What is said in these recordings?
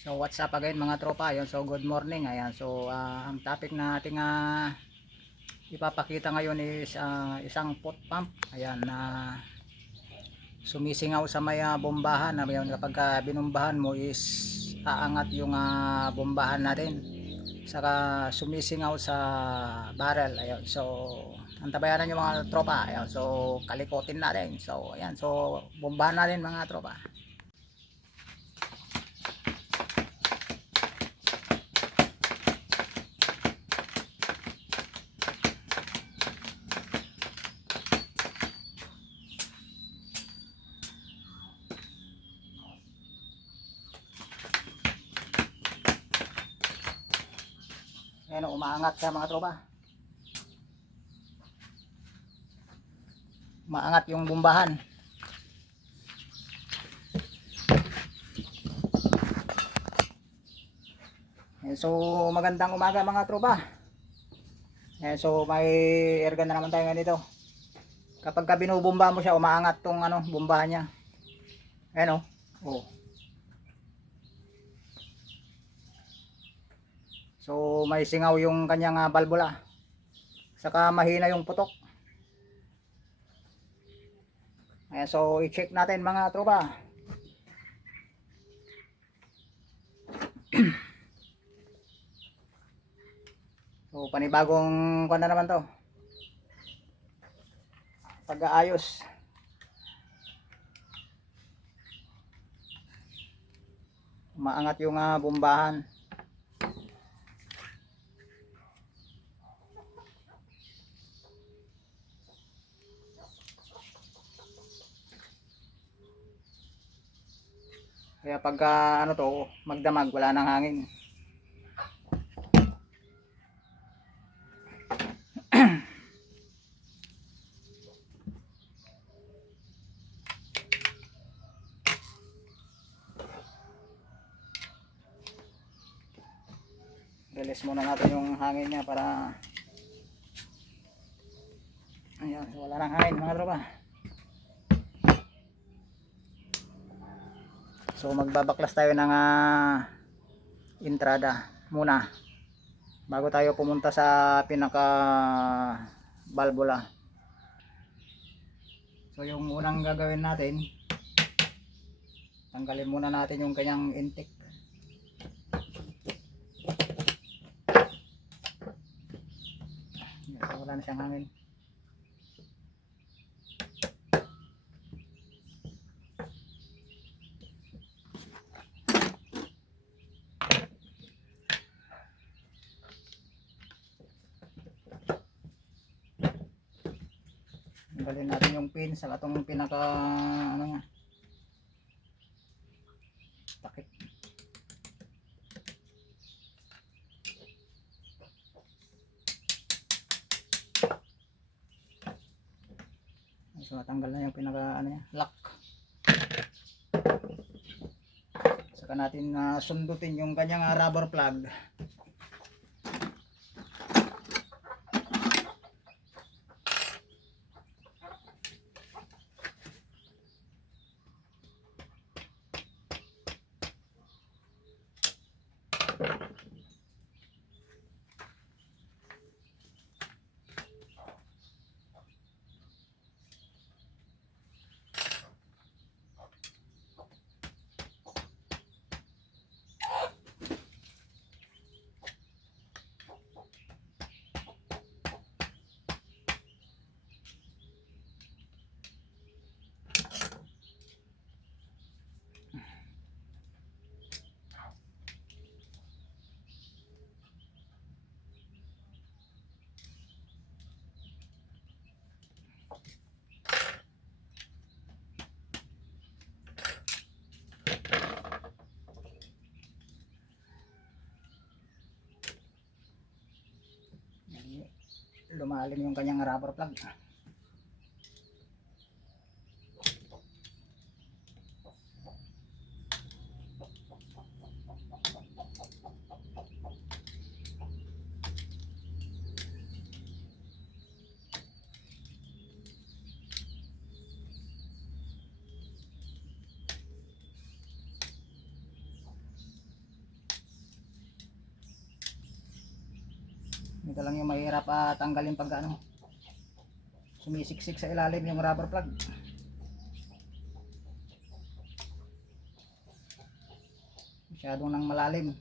So what's up again mga tropa, ayun, so good morning. Ayan, so ang topic na ating ipapakita ngayon is isang pot pump, ayan, na sumisingaw sa may bombahan. Ayan, kapag binumbahan mo is aangat yung bombahan natin, saka sumisingaw sa barrel. Ayun, so antabayanan yung mga tropa. Ayun, so kalikotin natin. So ayan, so bombahan natin mga tropa. Ayan, umaangat siya mga tropa. Umaangat yung bombahan. Ayan, so magandang umaga mga tropa. Ayan, so may airgun na naman tayo ganito. Kapag ka binubomba mo siya, umaangat tong bombahan niya. Ayan, oh. So may singaw yung kanyang balbula. Saka mahina yung putok. Ayan, so i-check natin mga tropa. So panibagong kuwan na naman to. Pag-aayos. Umaangat yung bombahan. Kaya pagka magdamag, wala nang hangin. Release muna natin yung hangin niya para ayan, wala nang hangin mga tropa. So magbabaklas tayo ng entrada muna bago tayo pumunta sa pinaka valvula. So yung unang gagawin natin, tanggalin muna natin yung kanyang intake. So wala na siyang hangin. Tanggalin natin yung pin sa itong pinaka niya, takip. So tanggal na yung pinaka niya, lock. Saka natin sundutin yung kanyang rubber plug. Lumalim yung kanyang rubber plug. ito lang yung mahirap tanggalin pag ano, sumisiksik sa ilalim yung rubber plug. Masyadong nang malalim.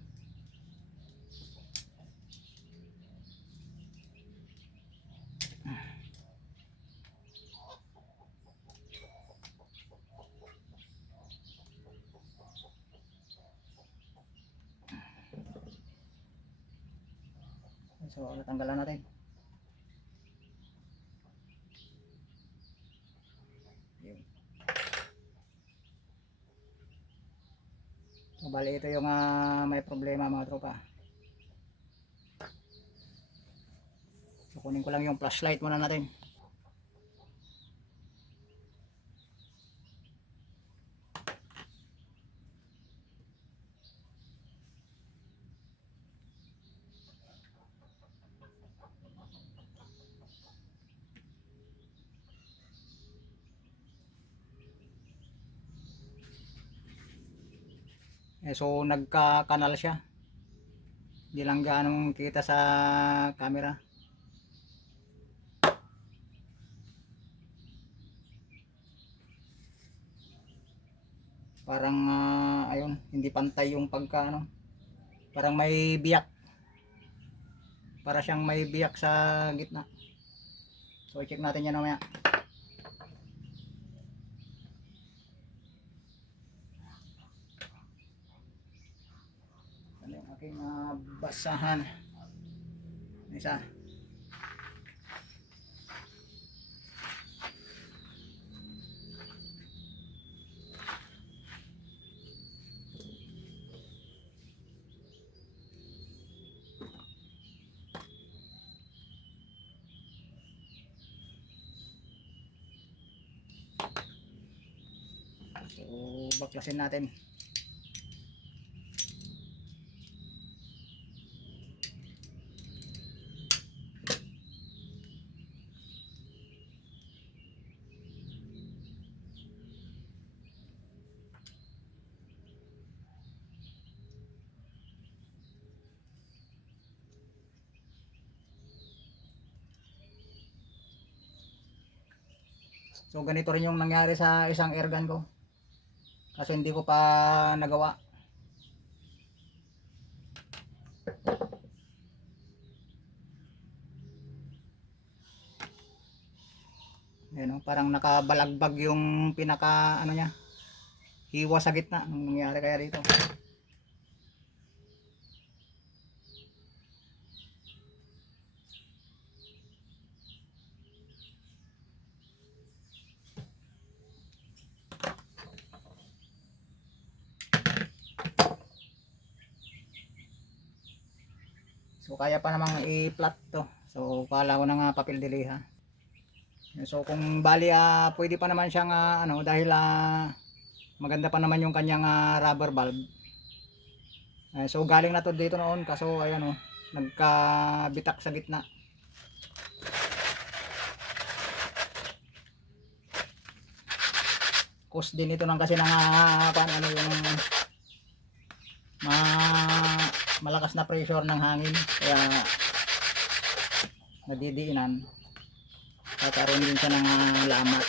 So natanggalan natin. So bali ito yung may problema mga tropa. So kunin ko lang yung flashlight muna natin. So nagka-kanal siya. Hindi lang gaano kita sa camera. Parang ayun, hindi pantay yung pagka ano. Parang may biyak. Para siyang may biyak sa gitna. So check natin yan mamaya. Ano yung aking basahan. Isa. So baklasin natin. So ganito rin yung nangyari sa isang airgun ko. Kasi hindi ko pa nagawa. Ayan, parang nakabalagbag yung pinaka ano niya, hiwa sa gitna. Anong nangyari kaya dito? So kaya pa namang i-flat to. So kala ko na nga papel diliha. So kung bali pwede pa naman siyang ano, dahil maganda pa naman yung kanyang rubber valve. So galing na to dito noon, kaso ayan nagkabitak sa gitna. Cause din ito nang kasi nang ano yung malakas na pressure ng hangin, kaya nadidiinan. Kakaroon din siya ng lamat.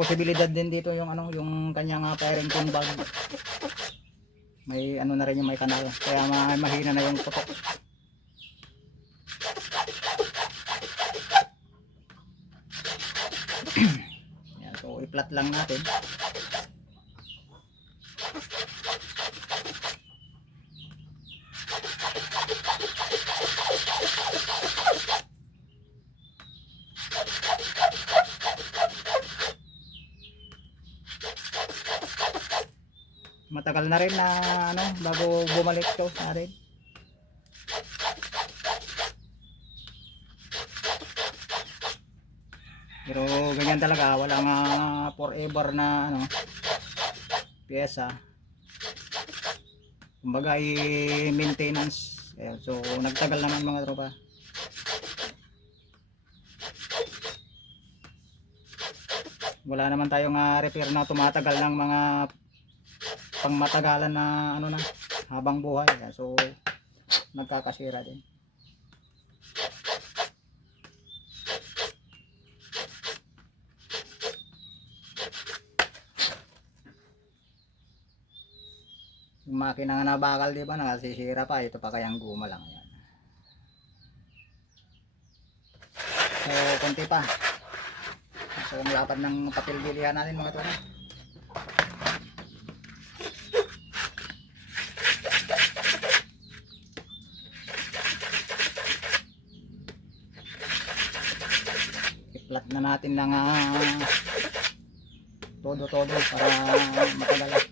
Posibilidad din dito yung ano, yung kanyang firing pin valve. May ano na rin yung may kanal, kaya mahina na yung putok. Yan, so i-flat lang natin. Matagal na rin na ano, bago bumalik to sa atin. Pero ganyan talaga, walang forever na ano, pyesa. Kumbaga i-maintenance. Ayan, so nagtagal naman mga tropa. Wala naman tayong repair na tumatagal ng mga pangmatagalan na ano na habang buhay. Ayan, so nagkakasira din. Yung makina nga nabakal, di ba, nakasisira pa, ito pa kayang guma lang. Ayan. So konti pa. So ang lapad ng papel bilihan natin mga tropa. I-flat na natin ng todo-todo para matagal.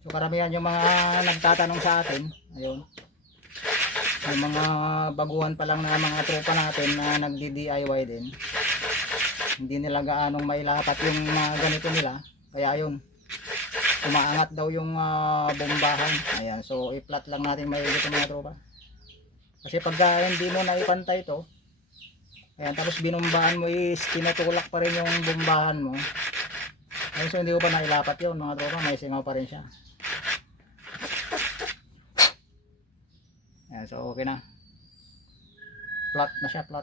So karamihan yung mga nagtatanong sa atin, ayun, yung mga baguhan pa lang na mga tropa natin na nagdi-DIY din, hindi nila gaanong mailapat yung mga ganito nila, kaya ayun, umaangat daw yung bombahan. Ayan, so i-flat lang natin maigit yung mga tropa, kasi pagka hindi mo na ipantay to, ayan, tapos binumbahan mo is tinutulak pa rin yung bombahan mo. Ayun, so hindi ko pa nailapat yun mga tropa, may singaw pa rin siya. Ayan, so okay na, flat na siya, flat.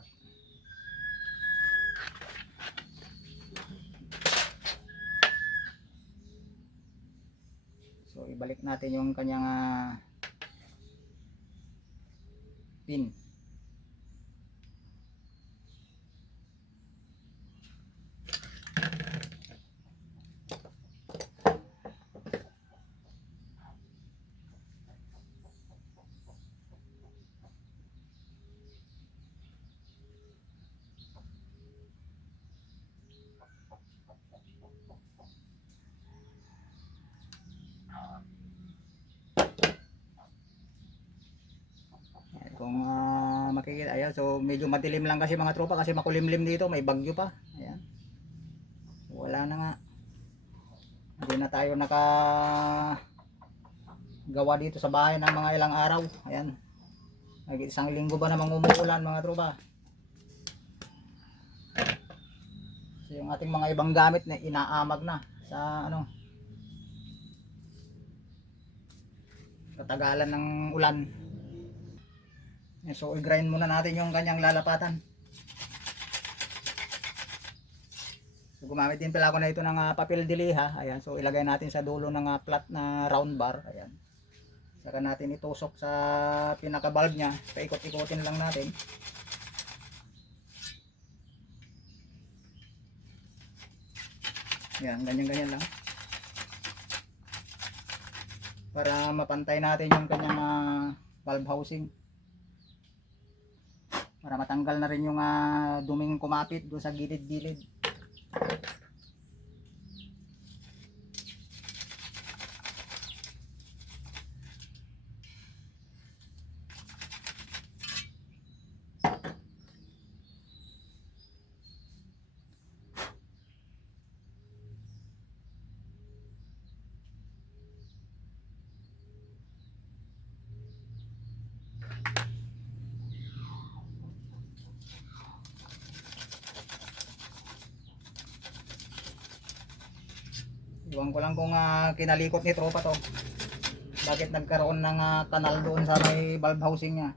So ibalik natin yung kanyang pin. Kung makikita, ayan, so medyo madilim lang kasi mga tropa, kasi makulimlim dito, may bagyo pa. Ayan, wala na nga, hindi na tayo naka gawa dito sa bahay ng mga ilang araw. Ayan, isang linggo ba namang umuulan mga tropa. So yung ating mga ibang gamit na inaamag na sa ano, katagalan ng ulan. So i-grind muna natin yung kanyang lalapatan. So gumamit din pala ako na ito ng papel diliha. Ayan, so ilagay natin sa dulo ng flat na round bar. Ayan, saka natin itusok sa pinaka valve nya, paikot-ikotin lang natin. Ayan, ganyan-ganyan lang para mapantay natin yung kanyang valve housing, para matanggal na rin yung duming kumapit doon sa gilid-gilid. Iwan ko lang kung kinalikot ni tropa to, bakit nagkaroon ng kanal doon sa may valve housing nya.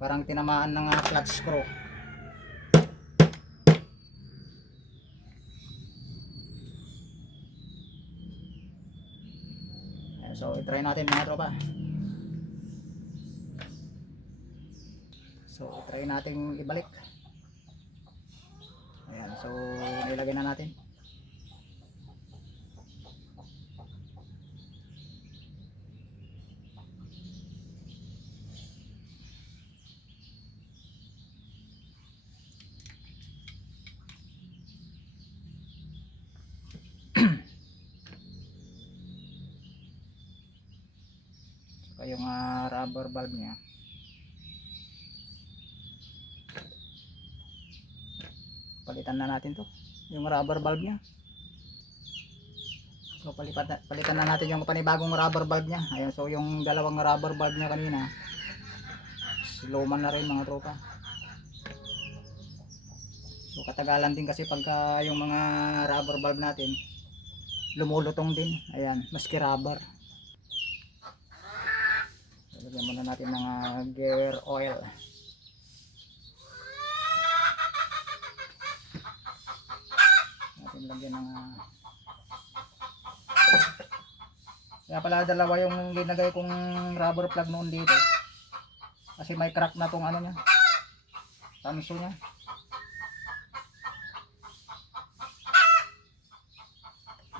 Parang tinamaan ng flat screw. So i-try natin mga tropa. So try natin ibalik. Ayan, so nilagay na natin. saka yung rubber valve nya. Palitan na natin to, yung rubber valve nya. So palitan na natin yung panibagong rubber valve nya. Ayan, so yung dalawang rubber valve nya kanina luman na rin mga tropa. So katagalan din kasi pagka yung mga rubber valve natin lumulutong din. Ayan, maski rubber. So, lagyan muna natin ng gear oil. Natin lagyan ng kaya pala dalawa yung linagay kong rubber plug noon dito. Kasi may crack na tong ano nya, tanso nya.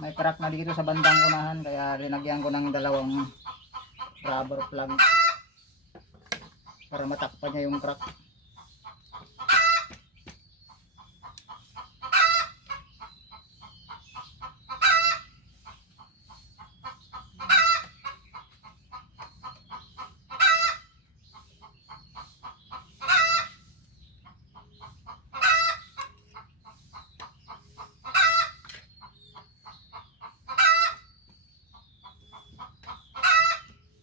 May crack na dito sa bandang unahan, kaya linagyan ko ng dalawang rubber plug para matakpan niya yung crack.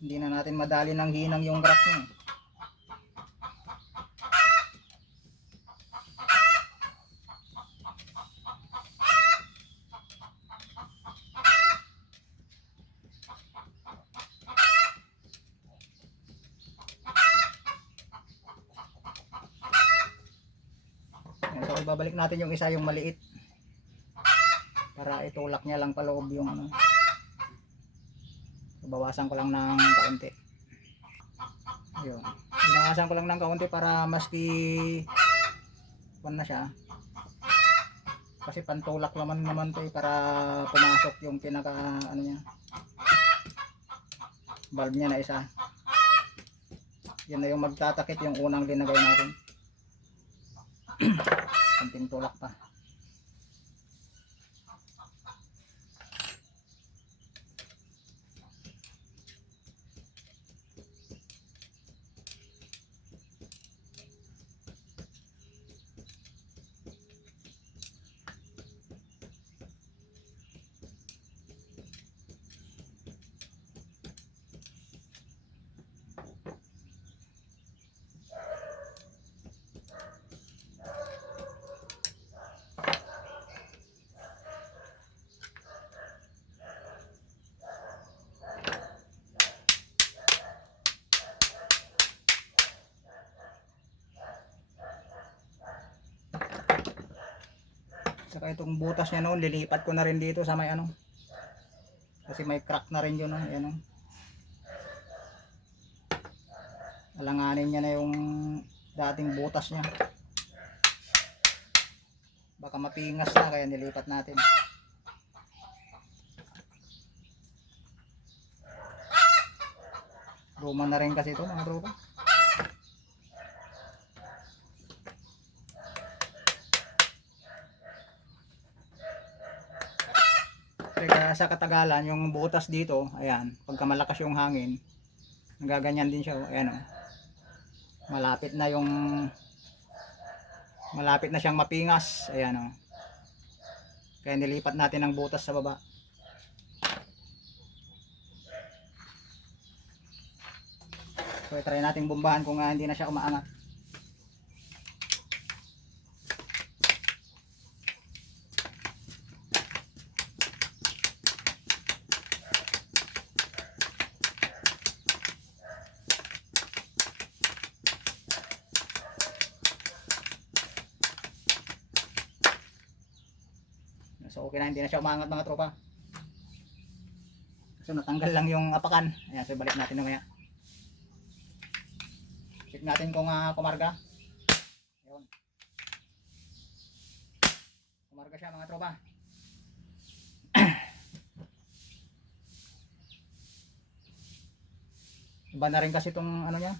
Hindi na natin madali ng hinang yung crack niya. So ibabalik natin yung isa, yung maliit, para itulak niya lang paloob yung ano. So, bawasan ko lang ng kaunti. Ayun, binawasan ko lang ng kaunti para maski na siya, kasi pantulak naman to para pumasok yung pinaka ano niya, valve niya na isa. Yun na yung magtatakip yung unang linagay natin. Konting tulak pa. Saka itong butas niya noon, lilipat ko na rin dito sa may ano, kasi may crack na rin yun. Ayan, oh. Alanganin niya na yung dating butas niya, baka mapingas na, kaya nilipat natin. Luma na rin kasi ito mga tropa. Kaya sa katagalan yung butas dito, ayan, pagka malakas yung hangin, nagaganyan din siya. Ayan, oh. Malapit na siyang mapingas. Ayan, oh. Kaya nilipat natin ang butas sa baba. So try natin bombahan kung hindi na siya umaangat. So okay na, hindi na siya umangat mga tropa. So natanggal lang yung apakan. Ayan, so balik natin mamaya. Check natin kung kumarga. Ayun. Kumarga siya mga tropa. Iba na rin kasi itong ano niya,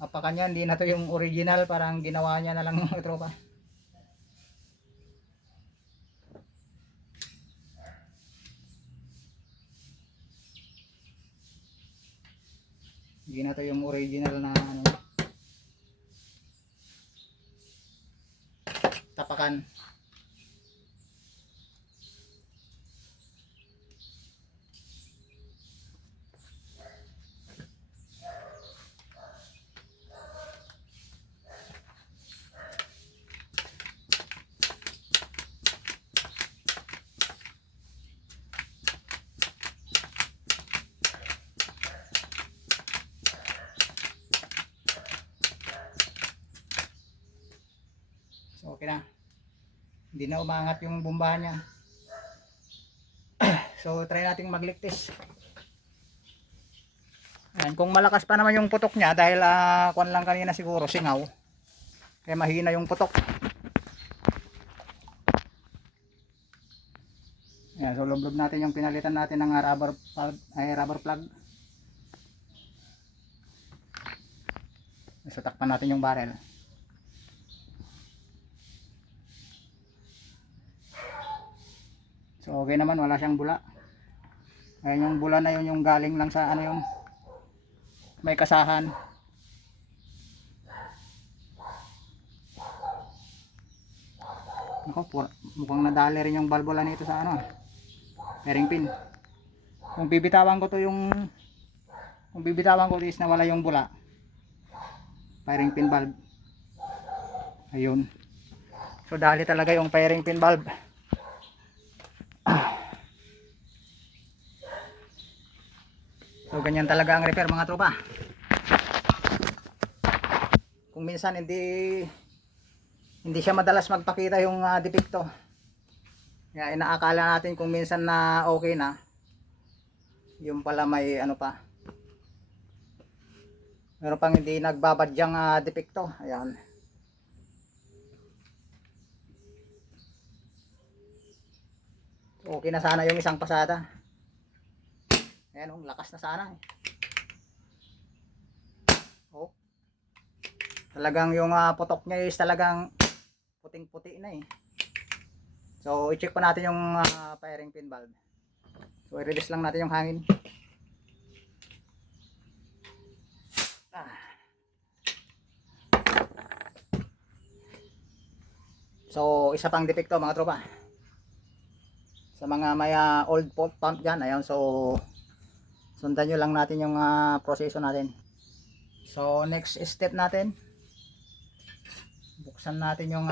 apakan niya, hindi na to yung original, parang ginawa niya na lang mga tropa. Hindi na to yung original na ano, tapakan. So okay na. Hindi na umangat yung bomba niya. So try nating magligtis. Ayan, kung malakas pa naman yung putok niya dahil kuwan lang kanina siguro singaw. Kaya mahina yung putok. Ayan, so lublob natin yung pinalitan natin ng rubber plug. So takpan natin yung barrel. So okay naman, wala siyang bula. Ayan yung bula na yun, yung galing lang sa ano yun, may kasahan. Ako, mukhang nadali rin yung balbula nito sa ano, bearing pin. Kung bibitawan ko is nawala yung bula, firing pin valve. Ayun. So dali talaga yung firing pin valve. So ganyan talaga ang repair mga tropa. Kung minsan hindi siya madalas magpakita yung depekto. Kaya inaakala natin kung minsan na okay na, yung pala may ano pa. Meron pang hindi nagbabadyang depekto. Ayan. Okay na sana yung isang pasada. Ayan, lakas na sana. Oh. Talagang yung putok niya is talagang puting-puti na eh. So i-check pa natin yung firing pin valve. So i-release lang natin yung hangin. So isa pang depekto mga tropa. Sa mga may old pump dyan, ayan, so sundan nyo lang natin yung proseso natin. So next step natin, buksan natin yung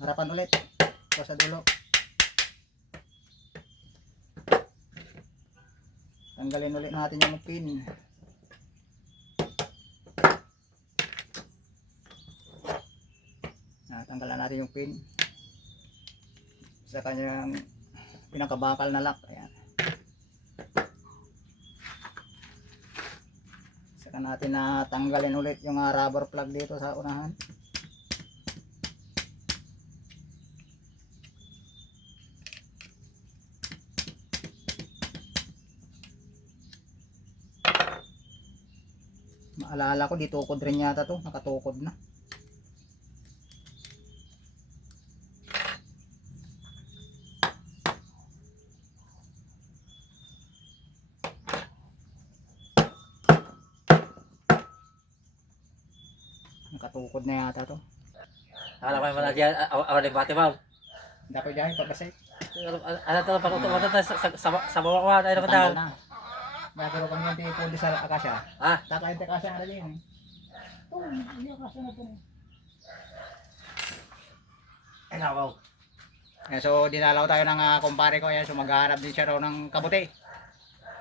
harapan ulit ito sa dulo. Tanggalin ulit natin yung pin. Tanggalan natin yung pin sa kanyang pinakabakal na lock. Ayan. Saka natin tanggalin ulit yung rubber plug dito sa unahan. Maalala ko dito tukod rin yata to, nakatukod na. Nakatukod na yata to. Akala ko yung mga diyan, awal ng bati ma'am. Dapat dyan pagkasay. Ano to, pag-utuman to sa bawang tayo naman Tanggal daw. na. Nagkaroon kami ng tipo di sa akasya. Ah, Takain te akasya nga rin. Oh, hindi akasya na po. wow. So dinalaw tayo ng kumpare ko. Ayan, so maghahanap din siya raw ng kabuti.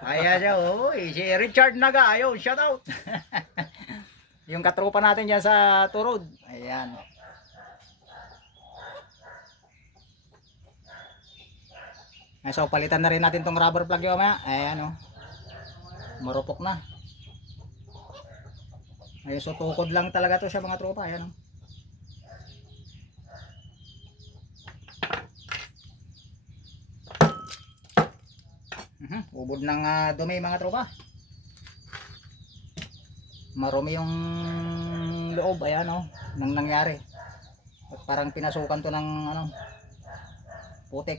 Ayan siya, si Richard Naga, ayun, shout out. Yung katropa natin dyan sa Turod. Ayan. So palitan na rin natin tong rubber plug yung maya. Ayan marupok na. Ayun, so tukod lang talaga to siya mga tropa. Ayan ubod ng dumi mga tropa. Marumi yung loob. Ayan nang nangyari. At parang pinasukan to ng putik.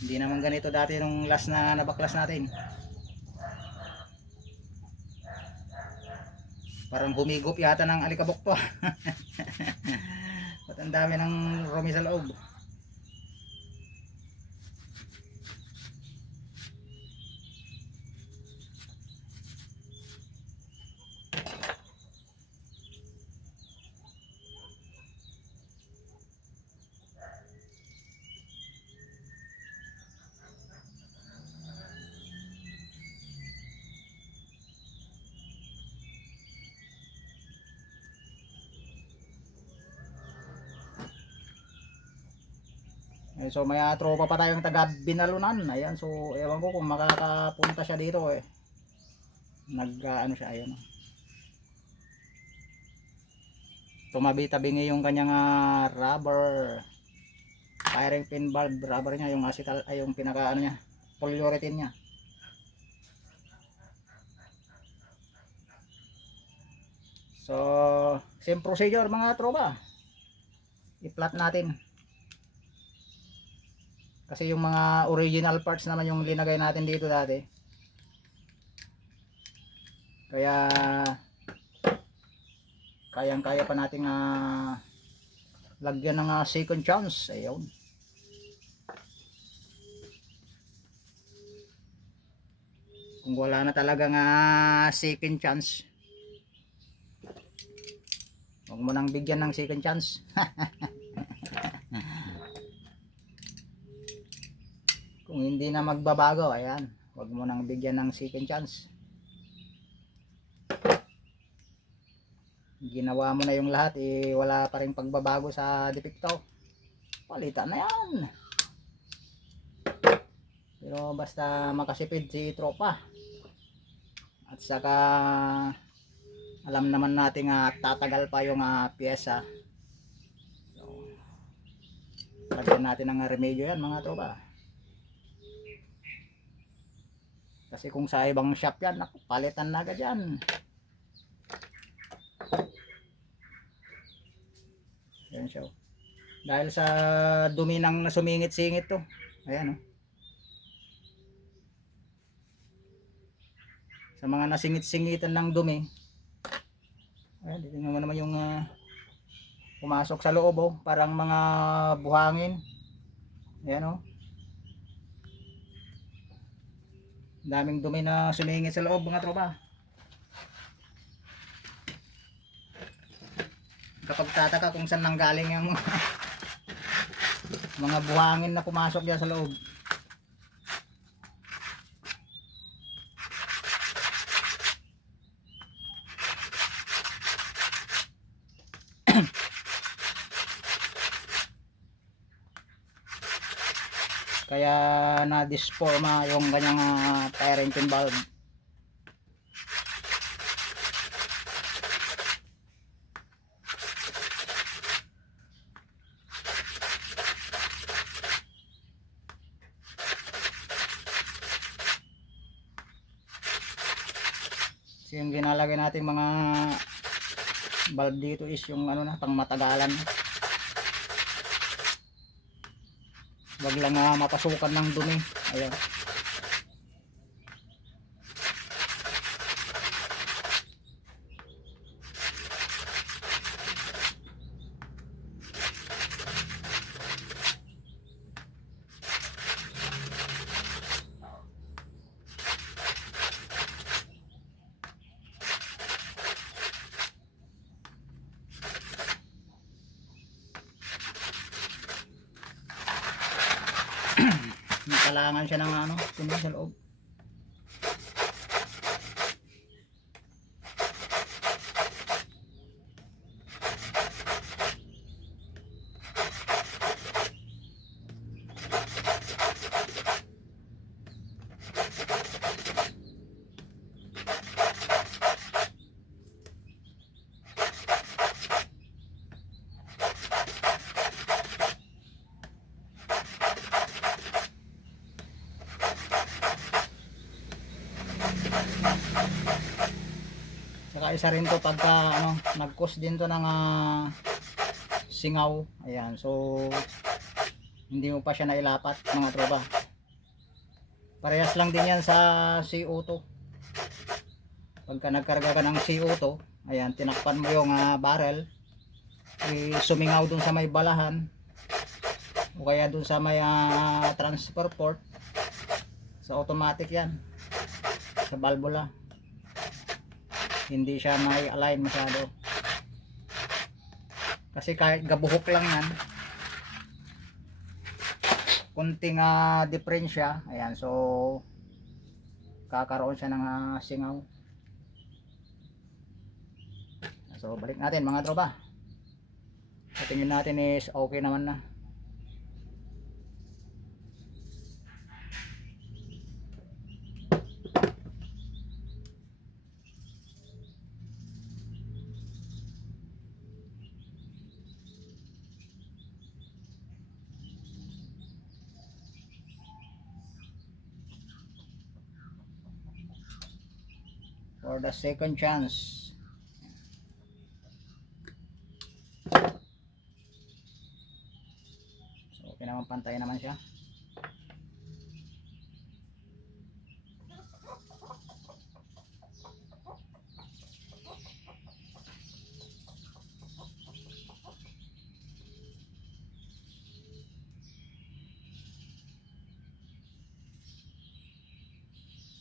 Hindi naman ganito dati nung last na nabaklas natin. Parang humigop yata ng alikabok to. At ang dami ng rumi sa loob. So may tropa pa tayong taga Binalunan. Ayan, so ewan ko kung makakapunta siya dito eh. Ano siya, ayan. Tumabi-tabi yung kanyang rubber firing pin valve rubber niya, yung acetal ay yung pinaka ano niya, polyurethane niya. So same procedure mga tropa, i-flat natin kasi yung mga original parts naman yung linagay natin dito dati, kaya kayang-kaya pa nating lagyan ng second chance. Ayun, kung wala na talagang second chance, huwag mo nang bigyan ng second chance. Kung hindi na magbabago, ayan, huwag mo nang bigyan ng second chance. Ginawa mo na yung lahat wala pa ring pagbabago sa depekto, palitan na yan. Pero basta makasipid si tropa, at saka alam naman natin tatagal pa yung pyesa. So lagyan natin ng remedyo yan mga tropa, kasi kung sa ibang shop yan, naku, palitan na agad yan. Yan siya, dahil sa dumi ng sumingit-singit to. Ayan, sa mga nasingit-singitan ng dumi. Ayan, tingnan mo naman yung pumasok sa loob, parang mga buhangin. Ayan, daming dumi na sumingit sa loob mga tropa. Kapag tataka kung saan nanggaling yung mga buhangin na pumasok dyan sa loob. Kaya na-disforma yung kanyang firing pin valve. So yung ginalagay natin mga valve dito is yung ano na, pang matagalan. Wag lang mapasukan ng dumi. Ayan. Kailangan siya ng ano, tunog sa loob. Saka isa rin to pagka ano, nag-cause din to ng singaw. Ayan, so hindi mo pa siya nailapat mga tropa. Parehas lang din yan sa CO2. Pagka nagkarga ka ng CO2, ayan, tinakpan mo yung barrel, sumingaw dun sa may balahan o kaya dun sa may transfer port, sa automatic yan, sa valvula, hindi siya may align masyado kasi kahit gabuhok lang yan, kunting diferensya, ayan, so kakaroon siya ng singaw. So balik natin mga tropa, sa tingin natin is okay naman na. For the second chance. So okay naman, pantay naman siya.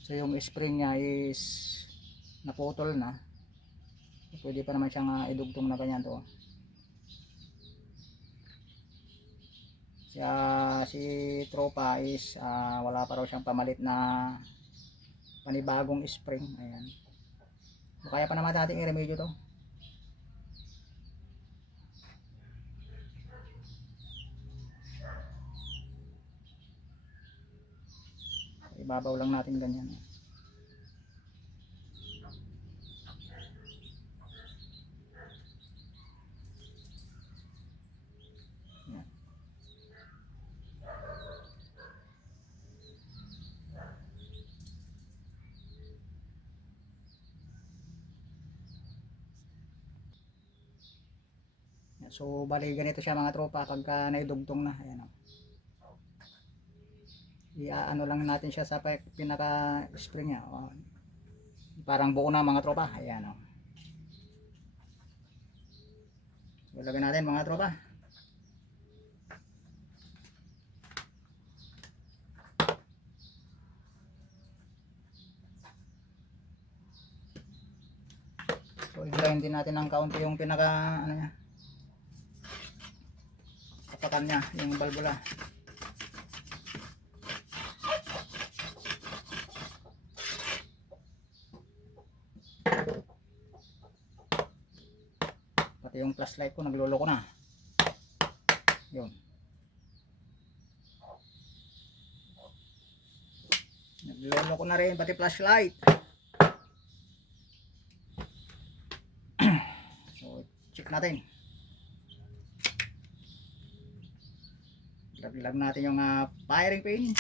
So yung spring niya is naputol na. Pwede pa naman siyang idugtong na ganyan to. Si tropa is wala pa raw siyang pamalit na panibagong spring. Ayan. So, kaya pa naman natin i-remedyo to. Ibabaw lang natin ganyan. Yan. So bali ganito siya mga tropa pagka naidugtong na. Ayan, oh. Iaano lang natin siya sa pinaka spring niya, oh. Parang buo na mga tropa. Ayan, oh. So lagyan natin mga tropa. So i-grind din natin ng kaunti yung pinaka ano niya, kapakan niya, yung valvula. Pati yung flashlight ko nagloloko na. Yun. Nagloloko na rin pati flashlight. So check natin. Laglag natin yung firing pin.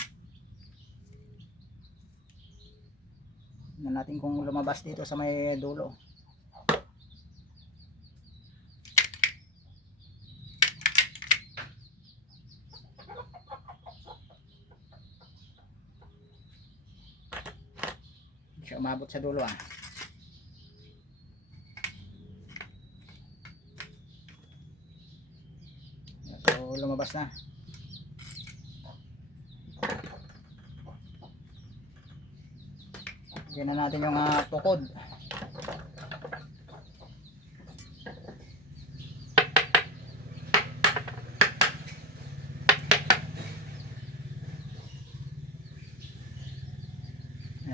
Tingnan natin kung lumabas dito sa may dulo. Hindi siya umabot sa dulo So lumabas na. Lagyan na natin yung tukod.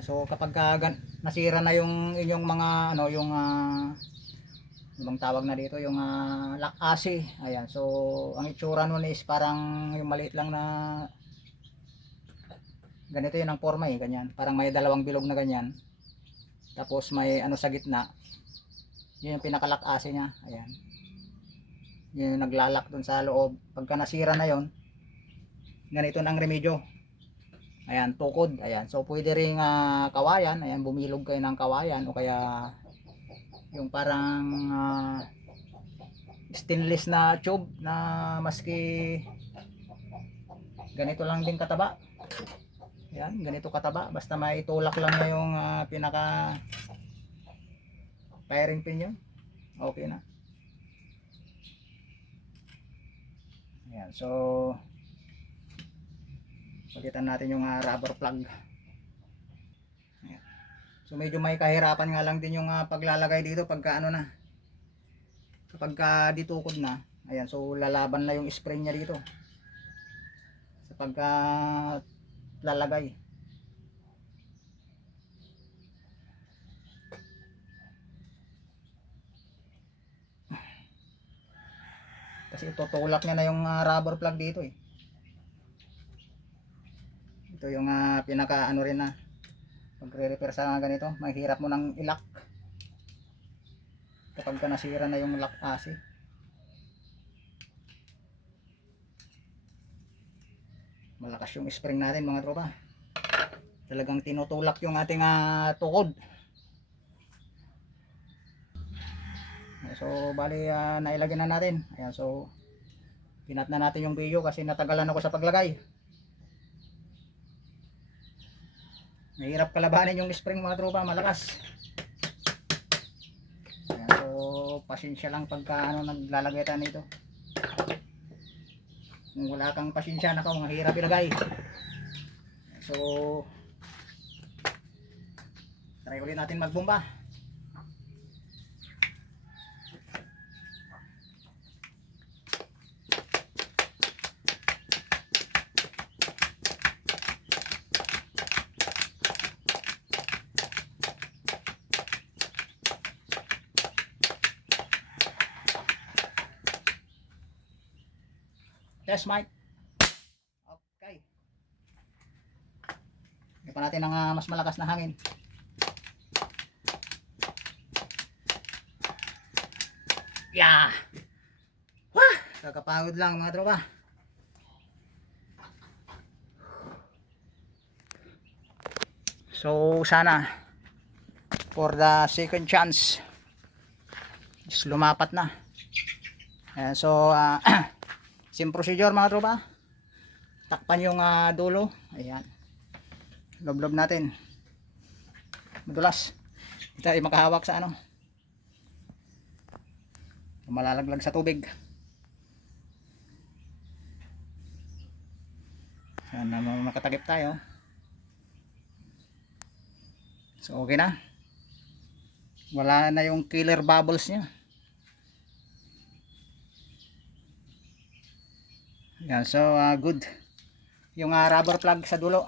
So kapag nasira na yung inyong mga ano, yung ibang tawag na dito, yung lock AC, ayan, so ang itsura nun is parang yung maliit lang na ganito, yun ang forma ganyan, parang may dalawang bilog na ganyan, tapos may ano sa gitna, yun yung pinaka lock AC nya, ayan, yun yung naglalak dun sa loob. Pagka nasira na yon, ganito na ang remedyo. Ayan, tukod. Ayan, so pwede ring kawayan. Ayan, bumilog kayo ng kawayan o kaya yung parang stainless na tube na maski ganito lang din kataba. Ayan, ganito kataba. Basta maitulak lang niya yung pinaka firing pin yun. Okay na. Ayan, so pagitan natin yung rubber plug. Ayan. So medyo may kahirapan nga lang din yung paglalagay dito pagka ano na. Kapag ditukod na. Ayan, so lalaban na yung spring niya dito. Sa pagka lalagay. Kasi tutulak niya na yung rubber plug dito eh. Ito yung pinaka ano rin na pagre-repair sa ganito, mahirap mo nang ilak kapag nasira na yung lock asi. Malakas yung spring natin mga tropa. Talagang tinutulak yung ating tukod. So bali nailagay na natin. Ayan, so pinat na natin yung video kasi natagalan ako sa paglagay. Mahirap kalabanin yung spring mga tropa, malakas. Ayan, so pasensya lang pagka naglalagay tayo nito. Kung wala kang pasensya nako, mahirap ilagay. So try ulit natin magbomba. Test mic. Okay. Hindi pa natin ang mas malakas na hangin. Yeah. Wah! Kakapagod lang mga tropa. So sana for the second chance is lumapat na. Ayan, so same procedure mga tropa. Takpan yung dulo. Ayan. Lob-lob natin. Madulas. Hindi tayo makahawak sa ano. Malalaglag sa tubig. Sana makatagip tayo. So okay na. Wala na yung killer bubbles niya. Yan, so good yung rubber plug sa dulo.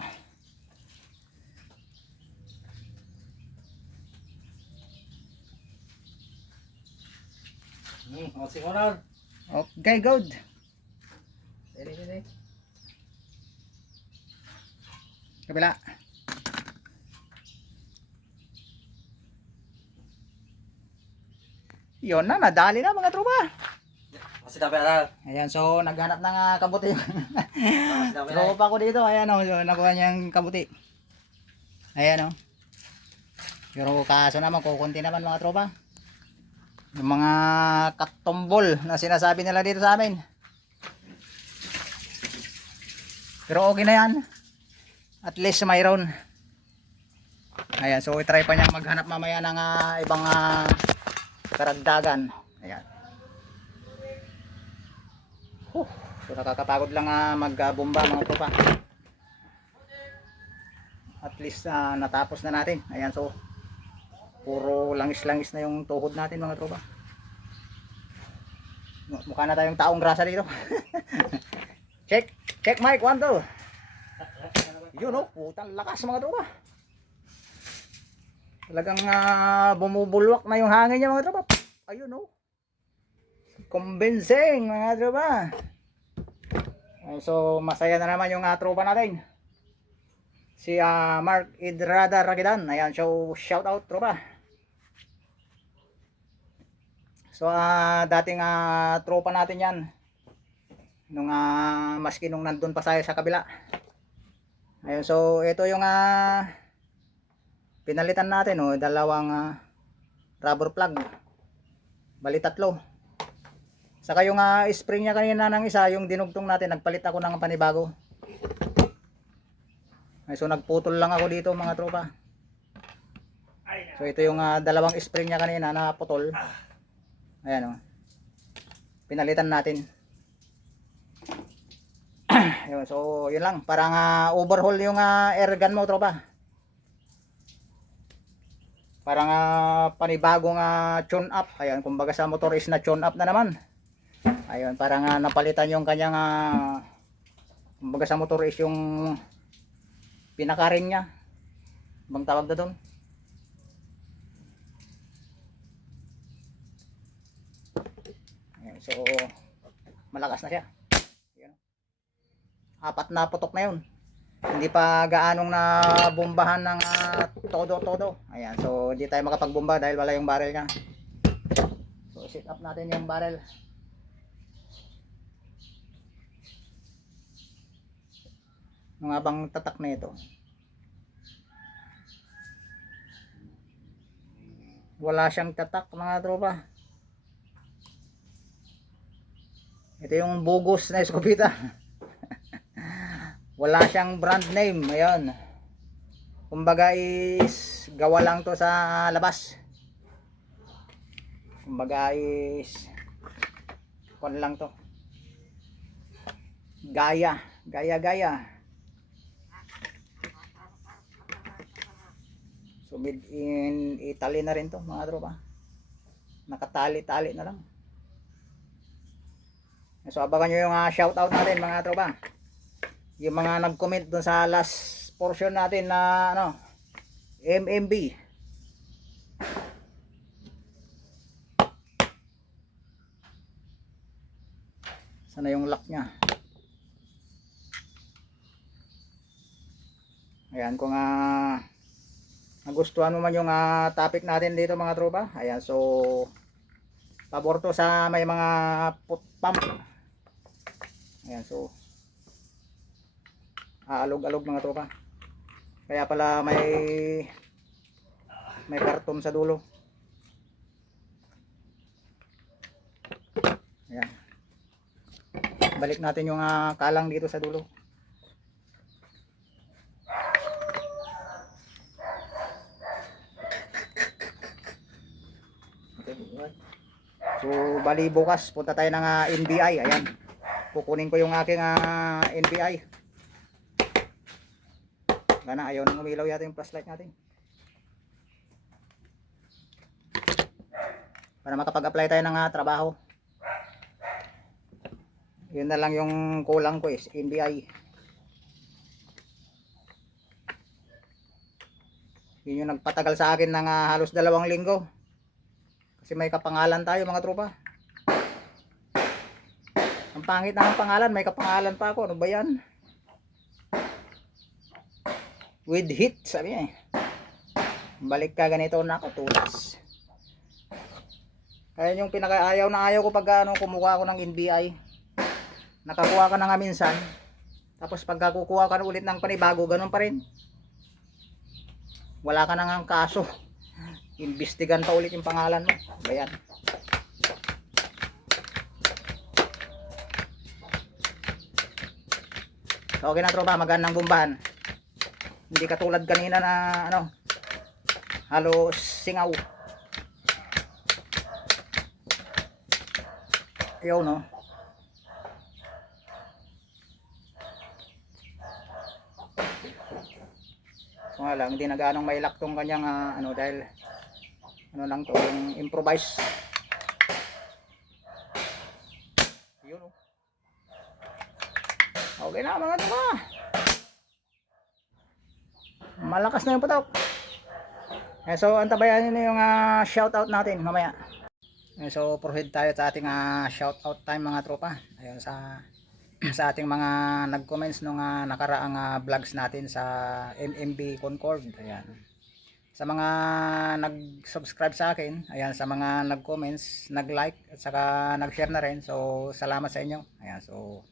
Okay, good. Kabila. Yun na, nadali na mga tropa. Masih dapat ada. Ayan, so naghanap ng kabuti. Masih dapat. Tropa ko dito, ayan o, so, nakuha niyang kabuti. Ayan o. Pero kaso naman, kukunti naman mga tropa. Yung mga katumbol na sinasabi nila dito sa amin. Pero okay na yan. At least mayroon. Ayan, so itry pa niyang maghanap mamaya ng ibang karagdagan. Ayan. So nakakapagod lang magbomba mga tropa. At least natapos na natin. Ayan, so puro langis-langis na yung tuhod natin mga tropa. Mukha na tayong taong grasa dito. Check mic 1 2. Yun o, putang lakas mga tropa. Talagang bumubulwak na yung hangin niya mga tropa. Ayun o. Convincing mga tropa. So masaya na naman yung tropa natin. Si Mark Idrada Rakidan. Ayan, so shout out tropa. So dating tropa natin yan. Nung maski nung nandun pa tayo sa kabila. Ayun, so ito yung pinalitan natin dalawang rubber plug. Bali tatlo. Saka yung spring niya kanina ng isa, yung dinugtong natin, nagpalit ako ng panibago. Ay, so nagputol lang ako dito mga tropa. So ito yung dalawang spring niya kanina na putol. Ayan oh. Pinalitan natin. Ayun, so yun lang, parang overhaul yung air gun mo tropa. Parang panibagong tune up. Ayun, kumbaga sa motor is na tune up na naman. Ayun, parang napalitan yung kanyang kumbaga sa motor is yung pinaka-ring niya. Bang tawag na doon? Ayun, so malakas na siya. Ayun. 4 na putok na yun. Hindi pa gaanong na bombahan ng todo-todo. Ayan, so hindi tayo makapagbomba dahil wala yung barrel niya. So set up natin yung barrel. Ano nga bang tatak na ito? Wala siyang tatak mga tropa. Ito yung bugos na escopeta. Wala siyang brand name. Ayun. Kumbaga is gawa lang to sa labas. Kumbaga is kon lang to. Gaya. So made in Italy na rin to mga tropa. Nakatali-tali na lang. So abangan nyo yung shoutout natin mga tropa. Yung mga nag-comment dun sa last portion natin na MMB. Sana yung lock nya. Ayan, kung nagustuhan mo man yung topic natin dito mga tropa. Ayan, so pabor to sa may mga put pump. Ayan, so aalog-alog mga tropa. Kaya pala may karton sa dulo. Ayan. Balik natin yung kalang dito sa dulo. So bali bukas punta tayo ng NBI. Ayan, kukunin ko yung aking NBI. Gana, ayaw nang umilaw yata yung flashlight natin. Para makapag-apply tayo ng trabaho. Yun na lang yung kulang ko is NBI. Yun yung nagpatagal sa akin ng halos 2 linggo. Kasi may kapangalan tayo mga tropa. Ang pangit na ng pangalan, may kapangalan pa ako. Ano ba yan? With hit, sabi niya eh. Balik ka ganito na ako, tulas. Kaya yung pinakaayaw na ayaw ko pag kumuha ako ng NBI. Nakakuha ka na nga minsan. Tapos pagka kukuha ka ulit ng panibago, ganun pa rin. Wala ka na nga kaso. Imbestigan pa ulit yung pangalan mo. Ayan. So, okay na tropa, magandang bombahan. Hindi katulad kanina na halos singaw. Ayaw no. So nga lang, hindi na gaanong mailak tong kanyang dahil lang to, yung improvise. Yun oh. Okay na mga tropa. Malakas na yung putok. So antabayan nyo yung shoutout natin mamaya. So proceed tayo sa ating shoutout time mga tropa. Ayun sa ating mga nag-comments nung nakaraang vlogs natin sa MMB Concord. Ayan. Sa mga nag-subscribe sa akin, ayan, sa mga nag-comments, nag-like at saka nag-share na rin. So salamat sa inyo. Ayan, so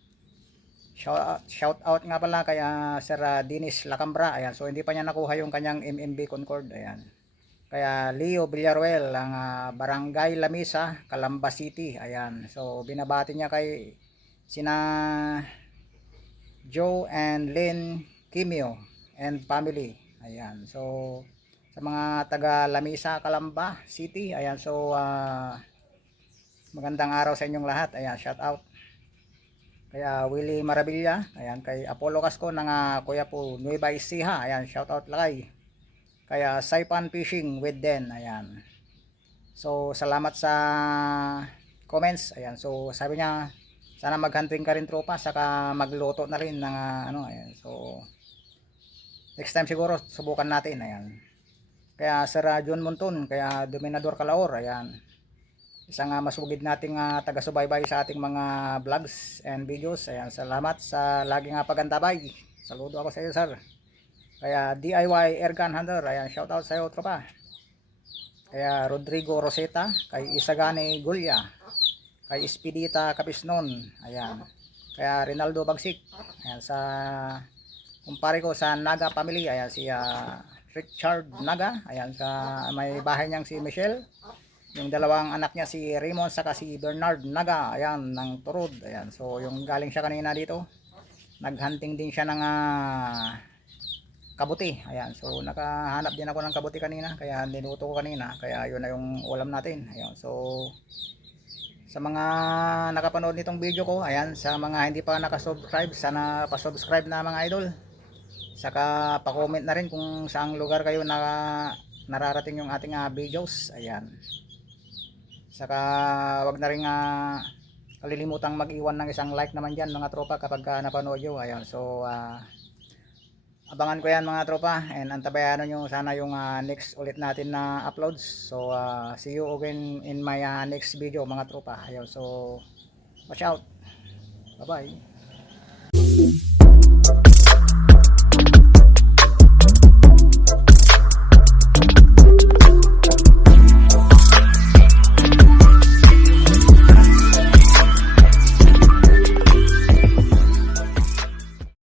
shout out nga pala kay Sir Dennis Lacambra. Ayan, so hindi pa niya nakuha yung kanyang MMB Concord. Ayan. Kaya Leo Villaruel ang Barangay Lamisa, Calamba City. Ayan. So binabati niya kay sina Joe and Lynn Kimio. and family. Ayan. So sa mga taga Lamisa, Calamba City, ayan. So magandang araw sa inyong lahat. Ayan, shout out. Kaya Willie Marabilla, ayan, kay Apollo Casco ng Kuya po Nueva Ecija, ayan, shout out lakay. Kaya Saipan Fishing with Den, ayan. So salamat sa comments, ayan. So sabi niya sana maghunting ka rin tropa, saka magluto na rin ng ano, ayan. So next time siguro subukan natin, ayan. Kaya Sir John Monton, kaya Dominador Calaor, ayan. Isang masugid nating taga-subaybay sa ating mga vlogs and videos. Ayan, salamat sa laging pagantabay. Saludo ako sa iyo, sir. Kaya DIY Airgun Hunter, ayan, shout out sa iyo, tropa. Kaya Rodrigo Roseta, kay Isagane Gulya, kay Espidita Capisnon, ayan. Kaya Rinaldo Bagsik, ayan, sa kumpare ko sa Naga family, ayan, si Richard Naga, ayan, sa may bahay niyang si Michelle. Yung dalawang anak niya si Raymond saka si Bernard Naga, ayan, ng Turod, ayan. So yung galing siya kanina dito, naghunting din siya ng kabuti, ayan. So nakahanap din ako ng kabuti kanina, kaya niluto ko kanina, kaya yun na yung ulam natin, ayan. So sa mga nakapanood nitong video ko, ayan, sa mga hindi pa nakasubscribe, sana pa-subscribe na mga idol, saka pa-comment na rin kung saang lugar kayo na nararating yung ating videos, ayan. Saka wag na rin kalilimutang mag-iwan ng isang like naman dyan mga tropa kapag napanood nyo. Ayan, so abangan ko yan mga tropa, and antabayanan nyo sana yung next ulit natin na uploads. So see you again in my next video mga tropa. Ayan, so watch out, bye bye.